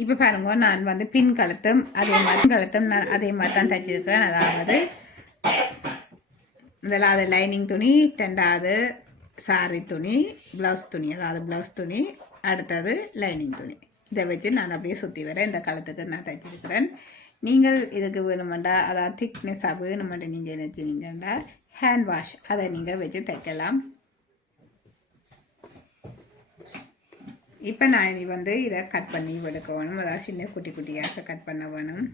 இப்போ பாருங்க, நான் வந்து பின் கழுத்தும் நான் அதே மாதிரி தான் தைச்சிருக்கிறேன். அதாவது முதலாவது லைனிங் துணி, ரெண்டாவது சாரி துணி, ப்ளவுஸ் துணி, அதாவது ப்ளவுஸ் துணி, அடுத்தது லைனிங் துணி. இதை வச்சு நான் அப்படியே சுற்றி வரேன். இந்த காலத்துக்கு நான் தைச்சிருக்கிறேன். நீங்கள் இதுக்கு வேணுமெண்டா, அதாவது திக்னஸாக வேணுமெண்டா நீங்கள் என்ன செய்வீங்கன்னா ஹேண்ட் வாஷ் அதை நீங்கள் வச்சு தைக்கலாம். இப்போ நான் இனி வந்து இதை கட் பண்ணி எடுக்க வேணும். அதாவது சின்ன குட்டி குட்டியாக கட் பண்ண வேணும்.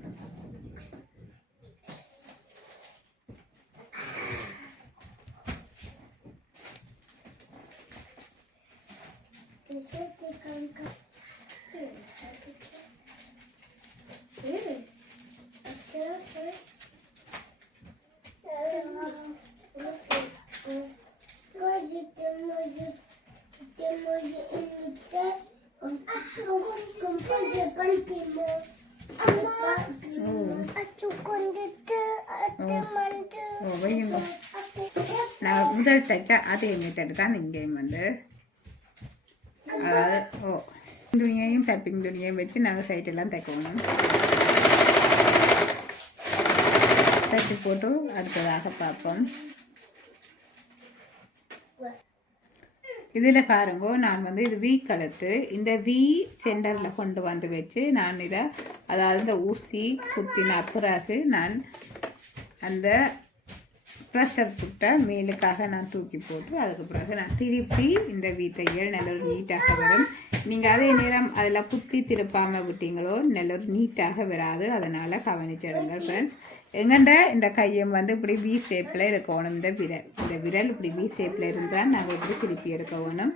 நான் முதல் தைச்சா அதே மெத்தட் தான் இங்கேயும் வந்து, அதாவது துணியையும் பைப்பிங் துணியையும் வச்சு நாங்கள் சைட்டெல்லாம் தைக்கணும். தைச்சு போட்டு அடுத்ததாக பார்ப்போம். இதில் பாருங்க, நான் வந்து இது வி கழுத்து, இந்த வி சென்டரில் கொண்டு வந்து வச்சு நான் இதை, அதாவது இந்த ஊசி குத்தின பிறகு நான் அந்த ப்ரெஷர் புட்டை மேலுக்காக நான் தூக்கி போட்டு அதுக்கு பிறகு நான் திருப்பி இந்த வி தையல் நல்ல ஒரு நீட்டாக வரும். நீங்கள் அதே நேரம் அதில் குத்தி திருப்பாமல் விட்டீங்களோ நல்ல ஒரு நீட்டாக வராது. அதனால் கவனிச்சிடுங்க ஃப்ரெண்ட்ஸ். எங்கண்ட இந்த கையம் வந்து இப்படி வி ஷேப்பில் இருக்கணும். இந்த விரல் இப்படி வி ஷேப்பில் இருந்தால் நாங்கள் இப்படி திருப்பி எடுக்க வேணும்.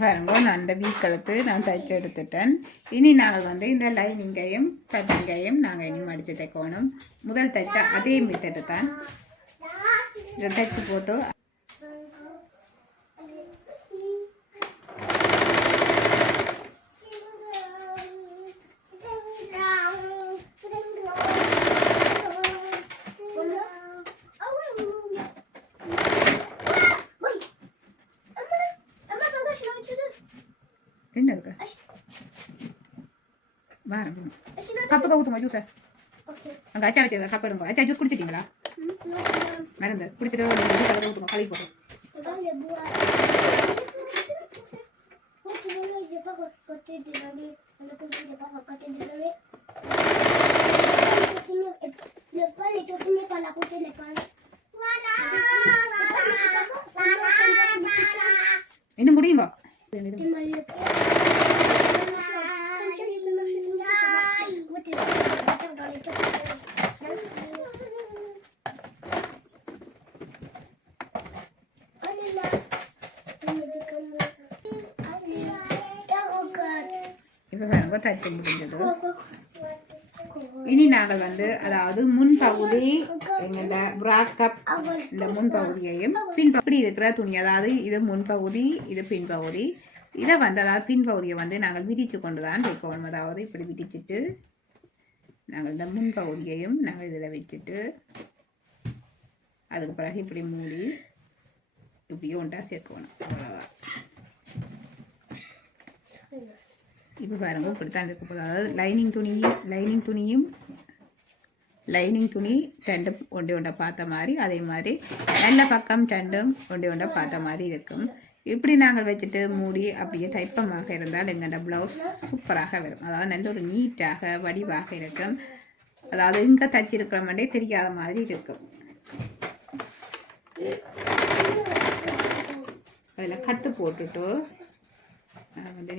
பாருங்க, நான் இந்த வீ கழுத்து நான் தைச்சு எடுத்துட்டேன். இனி நாங்கள் வந்து இந்த லைனிங்கையும் பைப்பிங்கையும் நாங்கள் இனி மடித்து தைக்கணும். முதல் தைச்சா அதே மெத்தடு தான். இதை தைச்சு போட்டு என்ன இருக்கு வாரம் கப்புக்கு ஊற்றுமா ஜூஸை அங்கே அச்சா வச்சு கப் எடுங்க. அச்சா ஜூஸ் குடிச்சிட்டீங்களா? மருந்து குடிச்சிட்டு ஊற்றுமா கழுவி போட்டு. இன்னும் முடியுங்க. இப்போ பாருங்க தைச்சு முடிஞ்சது. இனி நாங்கள் வந்து அதாவது முன்பகுதி எங்களோட பிராக்கப் இந்த முன்பகுதியையும் பின்பகுதி இருக்கிற துணி, அதாவது இது முன்பகுதி இது பின்பகுதி, இதை வந்து அதாவது பின்பகுதியை வந்து நாங்கள் விரித்து கொண்டு தான் வைக்கணும். அதாவது இப்படி விரிச்சிட்டு நாங்கள் இந்த முன்பகுதியையும் நாங்கள் இதில் வச்சுட்டு அதுக்கு பிறகு இப்படி மூடி இப்படி ஒன்றா சேர்க்கணும். அவ்வளோதான். இப்போ பாருங்க இப்படித்தான் இருக்க போகுது. அதாவது லைனிங் துணி ரெண்டும் ஒன்றே ஒன்றை பார்த்த மாதிரி, அதே மாதிரி நல்ல பக்கம் ரெண்டும் ஒன்றே ஒன்றை பார்த்த மாதிரி இருக்கும். இப்படி நாங்கள் வச்சுட்டு மூடி அப்படியே தைப்பமாக இருந்தால் எங்களோட ப்ளவுஸ் சூப்பராக வரும். அதாவது நல்ல ஒரு நீட்டாக வடிவாக இருக்கும். அதாவது இங்கே தைச்சிருக்கிற மாதிரியே தெரியாத மாதிரி இருக்கும். அதில் கட்டு போட்டுட்டு வந்து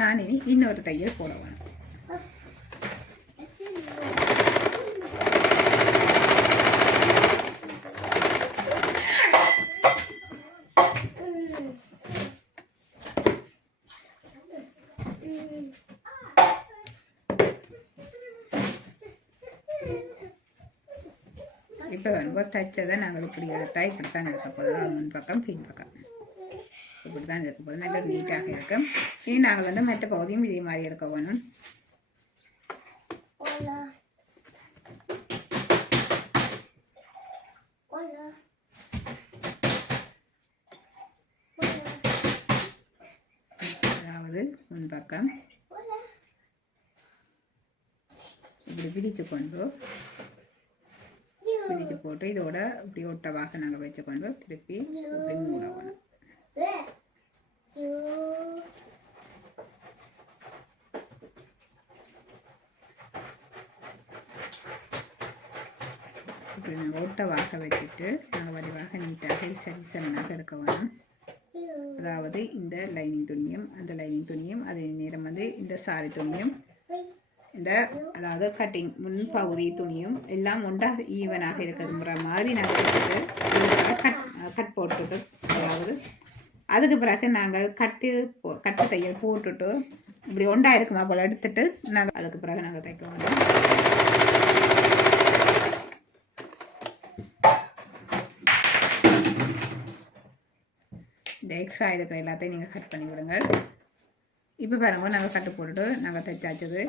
நான் இனி இன்னொரு தையல் போட வேணும். இப்போ வந்து தைச்சதை நாங்கள் இப்படி எடுத்தால் இப்படித்தான் இருக்க போகுது. முன் பக்கம் பின் பக்கம் இப்படி தான் இருக்க போகுது. நல்ல நீட்டாக இருக்கும். இனி நாங்கள் வந்து மற்ற பகுதியும் இதே மாதிரி எடுக்க வேணும். அதாவது முன் பக்கம் இப்படி பிரித்து கொண்டு பிரித்து போட்டு இதோட இப்படி ஒட்டவாக நாங்கள் வச்சுக்கொண்டு திருப்பி இப்படி மூடணும். இப்படி நாங்கள் ஒட்டவாக வச்சுட்டு நாங்கள் வடிவாக நீட்டாக சரி சமனாக எடுக்க வேணும். அதாவது இந்த லைனிங் துணியும் அந்த லைனிங் துணியும் அதே நேரம் வந்து இந்த சாரி துணியும் இந்த அதாவது கட்டிங் முன்பகுதி துணியும் எல்லாம் ஒன்றாக ஈவனாக இருக்கிற மாதிரி நாங்கள் கட் போட்டுட்டு, அதாவது அதுக்கு பிறகு நாங்கள் கட்டு தையல் போட்டுட்டு இப்படி ஒன்றா இருக்குமா போல் எடுத்துட்டு நாங்கள் அதுக்கு பிறகு நாங்கள் தைக்க வேண்டாம். இந்த எக்ஸ்ட்ரா இருக்கிற எல்லாத்தையும் நீங்கள் கட் பண்ணி விடுங்க. இப்போ பாருங்க நாங்கள் கட்டு போட்டுட்டு நாங்கள் தைச்சாச்சது.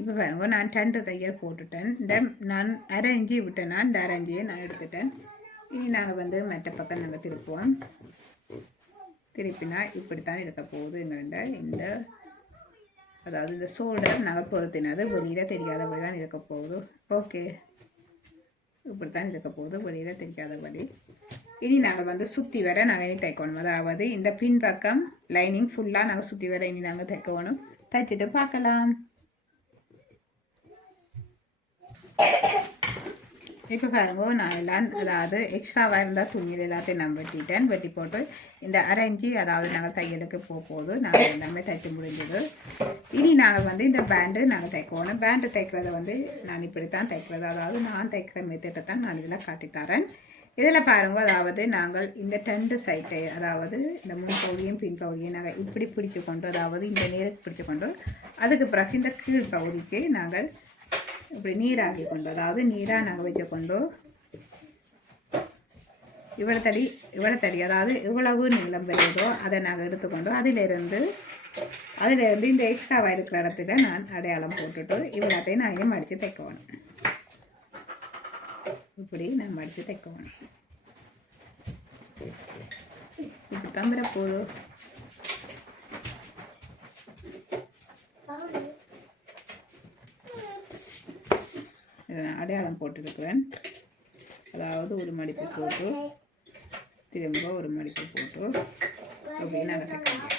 இப்போ பாருங்க நான் 2 தையல் போட்டுட்டேன். இந்த நான் அரை இஞ்சி விட்டேன்னா இந்த அரை இஞ்சியை நான் எடுத்துட்டேன். இனி நாங்கள் வந்து மற்ற பக்கம் நாங்கள் திருப்புவோம். திருப்பினா இப்படித்தான் இருக்க போகுது எங்கள்கிட்ட. இந்த அதாவது இந்த ஷோல்டர் நாங்கள் பொருத்தினது வெளியில் தெரியாதபடி தான் இருக்க போகுது. ஓகே, இப்படித்தான் இருக்க போகுது வெளியில் தெரியாதபடி. இனி நாங்கள் வந்து சுற்றி வர நாங்கள் இனி தைக்கணும். அதாவது இந்த பின்பக்கம் லைனிங் ஃபுல்லாக நாங்கள் சுற்றி வர இனி நாங்கள் தைக்கணும். தைச்சிட்டு பார்க்கலாம். இப்போ பாருங்க நான் எல்லாம் அதாவது எக்ஸ்ட்ராவாக இருந்தால் துணியில் எல்லாத்தையும் நான் வெட்டிட்டேன். வெட்டி போட்டு இந்த அரை இன்ச்சி அதாவது நாங்கள் தையலுக்கு போகும்போது நாங்கள் எல்லாமே தைக்க முடிஞ்சது. இனி நாங்கள் வந்து இந்த பேண்டு நாங்கள் தைக்கணும். பேண்டு தைக்கிறத வந்து நான் இப்படி தான் தைக்கிறது. அதாவது நான் தைக்கிற மெத்தட்டை தான் நான் இதில் காட்டித்தரேன். இதில் பாருங்க, அதாவது நாங்கள் இந்த 2 சைட்டை அதாவது இந்த முன்பகுதியும் பின்பகுதியும் நாங்கள் இப்படி பிடிச்சு கொண்டு, அதாவது இந்த நேருக்கு பிடிச்சு கொண்டு அதுக்கு பிறகு இந்த கீழ் பகுதிக்கு நாங்கள் இப்படி நீராக்கி கொண்டு, அதாவது நீராக நாங்கள் வச்சு கொண்டு இவ்வளோ தடி அதாவது இவ்வளவு நீளம் வருதோ அதை நாங்கள் எடுத்துக்கொண்டு அதிலிருந்து இந்த எக்ஸ்ட்ராவாக இருக்கிற இடத்துல நான் அடையாளம் போட்டுட்டு இவ்வளோத்தையும் நான் இனி மடித்து தைக்க வேணும். இப்படி நான் மடித்து தைக்க வேணும். இப்படி தம்புற போதும். அடையாளம் போட்டிருக்கிறேன். அதாவது ஒரு மடிப்பு போட்டு திரும்ப ஒரு மடிப்பு போட்டு அப்படின்னு நாங்கள் தைக்கிறோம்.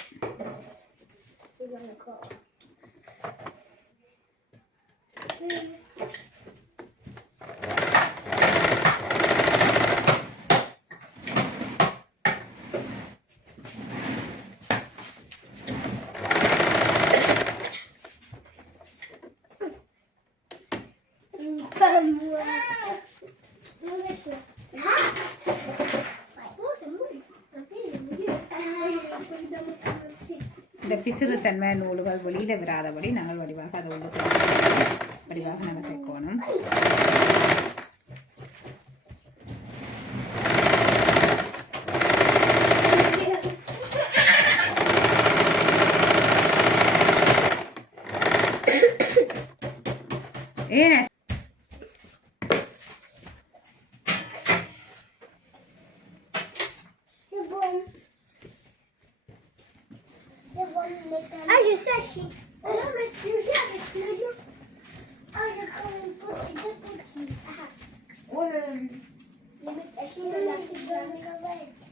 இந்த பிசுறு தன்மை நூல்கள் வெளியில் விடாதபடி நாங்கள் வடிவாக அதை வடிவாக நாங்கள் தைக்கணும். ஏன் Ah, je sais. Non, mais tu viens avec le lion. Ah, j'ai quand même petit. Ah. Oh, le. Les métachines, la petite